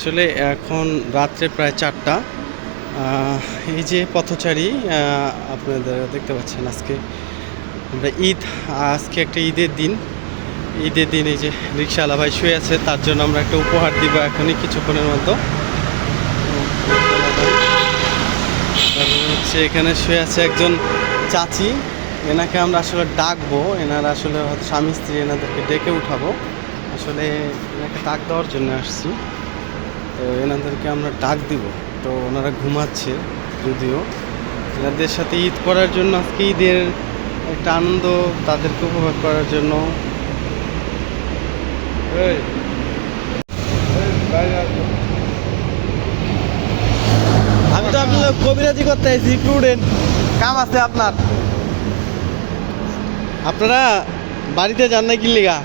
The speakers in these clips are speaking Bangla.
আসলে এখন রাত্রে প্রায় 4টা। এই যে পথচারী আপনারা দেখতে পাচ্ছেন, আজকে আমরা আজকে একটা ঈদের দিন। এই যে রিক্সাওয়ালা ভাই শুয়ে আছে, তার জন্য আমরা একটা উপহার দিব এখনই কিছুক্ষণের মতো। তারপরে হচ্ছে এখানে শুয়ে আছে একজন চাচি, এনাকে আমরা আসলে ডাকবো। এনারা আসলে স্বামী স্ত্রী, এনাদেরকে ডেকে উঠাবো। আসলে এনাকে ডাক দেওয়ার জন্য আসছি, তো এনাদেরকে আমরা ডাক দিব। তো ওনারা ঘুমাচ্ছে, যদিও এনাদের সাথে ঈদ করার জন্য, আজকে ঈদের একটা আনন্দ তাদেরকে উপভোগ করার জন্য। আমি তো আপনার কবিরাজি করতে আইছি, স্টুডেন্ট কাম আছে আপনার। আপনারা বাড়িতে যান না কি লিগা?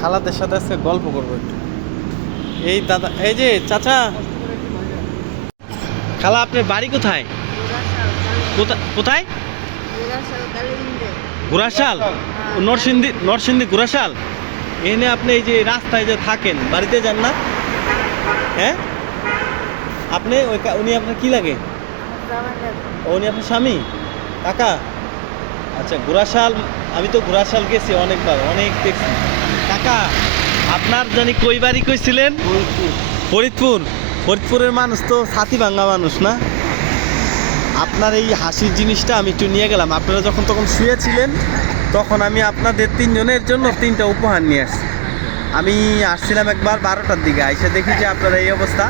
খালাদের সাথে আজকে গল্প করবো একটু। এই দাদা, এই যে চাচা, খালা আপনার বাড়ি কোথায়? কোথায়? গুরাশাল, নরসিংদী গুরাশাল। এনে আপনি এই যে রাস্তায় যে থাকেন, বাড়িতে যান না? হ্যাঁ, আপনি উনি আপনার কি লাগে? উনি আপনার স্বামী, কাকা? আচ্ছা, গুরাশাল। আমি তো গুরাশাল গেছি অনেকবার, অনেক দেখছি। কাকা, আপনার জানি কই বাড়ি কইছিলেন? ফরিদপুর। ফরিদপুরের মানুষ তো ছাতি ভাঙ্গা মানুষ না? আপনার এই হাসির জিনিসটা আমি একটু নিয়ে গেলাম। আপনারা যখন তখন শুয়েছিলেন, তখন আমি আপনাদের 3 জনের জন্য 3টা উপহার নিয়ে আসছি। আমি আসছিলাম একবার 12টার দিকে, আইসা দেখি যে আপনারা এই অবস্থা।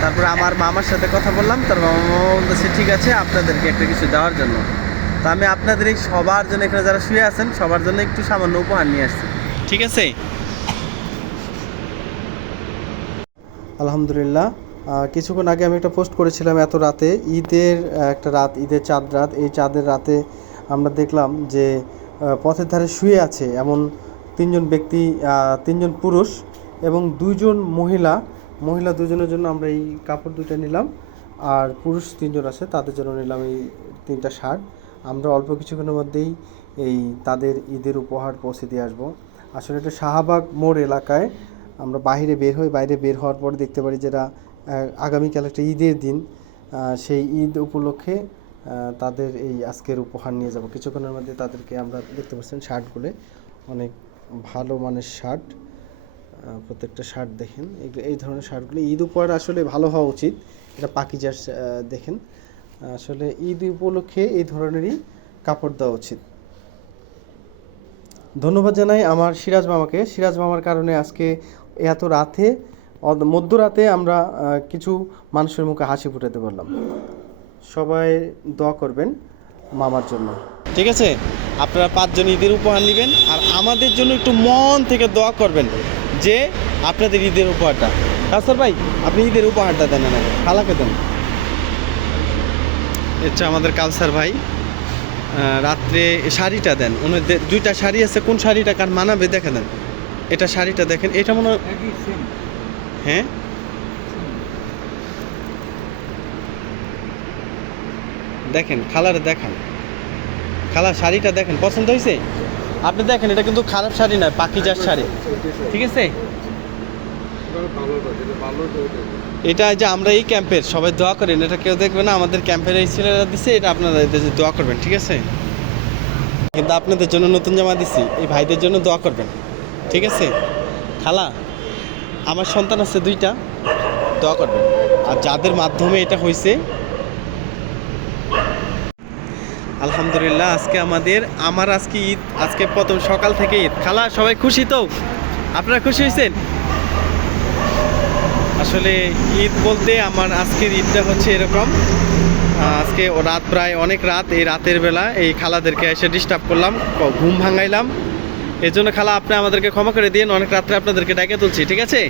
তারপরে আমার মামার সাথে কথা বললাম, তার মামা বলতেছে ঠিক আছে, আপনাদেরকে একটা কিছু দেওয়ার জন্য। তো আমি আপনাদের এই সবার জন্য, এখানে যারা শুয়ে আছেন সবার জন্য একটু সামান্য উপহার নিয়ে আসছি, ঠিক আছে? আলহামদুলিল্লাহ। কিছুক্ষণ আগে আমি একটা পোস্ট করেছিলাম, এত রাতে, ঈদের একটা রাত, ঈদের চাঁদ রাত। এই চাঁদের রাতে আমরা দেখলাম যে পথের ধারে শুয়ে আছে এমন 3জন ব্যক্তি, 3জন পুরুষ এবং 2জন মহিলা। মহিলা 2জনের জন্য আমরা এই কাপড় 2টা নিলাম, আর পুরুষ 3জন আছে, তাদের জন্য নিলাম এই 3টা শার্ট। আমরা অল্প কিছুক্ষণের মধ্যেই এই তাদের ঈদের উপহার পৌঁছে দিয়ে আসবো। আসলে এটা শাহবাগ মোড় এলাকায়। আমরা বাইরে বের হই, বাইরে বের হওয়ার পরে দেখতে পারি যেটা আগামীকাল একটা ঈদের দিন। সেই ঈদ উপলক্ষে তাদের এই আজকের উপহার নিয়ে যাব কিছুক্ষণের মধ্যে। তাদেরকে আমরা দেখতে পাচ্ছেন শার্টগুলো অনেক ভালো মানের শার্ট, প্রত্যেকটা শার্ট দেখেন। এই ধরনের শার্টগুলো ঈদ উপহার আসলে ভালো হওয়া উচিত। এটা পাকিজার দেখেন, আসলে ঈদ উপলক্ষে এই ধরনেরই কাপড় দেওয়া উচিত। ধন্যবাদ জানাই আমার সিরাজ মামাকে। সিরাজ মামার কারণে আজকে এত রাতে, মধ্যরাতে আমরা কিছু মানুষের মুখে হাসি ফুটাতে পারলাম। সবাই দোয়া করবেন মামার জন্য, ঠিক আছে? আপনারা 5 জন ঈদের উপহার নেবেন, আর আমাদের জন্য একটু মন থেকে দোয়া করবেন যে আপনাদের ঈদের উপহারটা। কাউসার ভাই, আপনি ঈদের উপহারটা দেন না, খালাকে দেন। আচ্ছা, আমাদের কাউসার ভাই রাত্রে শাড়িটা দেন। ওনাদের 2টা শাড়ি আছে, কোন শাড়িটা কার মানাবে দেখে দেন। এটা শাড়িটা দেখেন, এটা মনে হয়, হ্যাঁ দেখেন, খালারে দেখান, খালা শাড়িটা দেখেন, পছন্দ হয়েছে? আপনি দেখেন, এটা কিন্তু খারাপ শাড়ি নয়, পাকিজার শাড়ি, ঠিক আছে? এটা যে আমরা এই ক্যাম্পের সবাই দোয়া করেন, এটা কেউ দেখবে না, আমাদের ক্যাম্পের এই ছেলেরা দিছে, এটা আপনারা দোয়া করবেন, ঠিক আছে? কিন্তু আপনাদের জন্য নতুন জামা দিছি, এই ভাইদের জন্য দোয়া করবেন, ঠিক আছে? খালা, আমার সন্তান আছে 2টা, দোয়া করবেন। আর যাদের মাধ্যমে এটা হয়েছে, আলহামদুলিল্লাহ, আজকে আমার আজকে ঈদ, আজকে প্রথম সকাল থেকে ঈদ। খালা, সবাই খুশি তো? আপনারা খুশি হয়েছেন? আসলে ঈদ বলতে আমার আজকের ঈদটা হচ্ছে এরকম। আজকে রাত প্রায় অনেক রাত, এই রাতের বেলা এই খালাদেরকে এসে ডিস্টার্ব করলাম, ঘুম ভাঙাইলাম। এর জন্য খালা, আপনি আমাদেরকে ক্ষমা করে দিন, অনেক রাত্রে আপনাদেরকে ডেকে তুলছি, ঠিক আছে?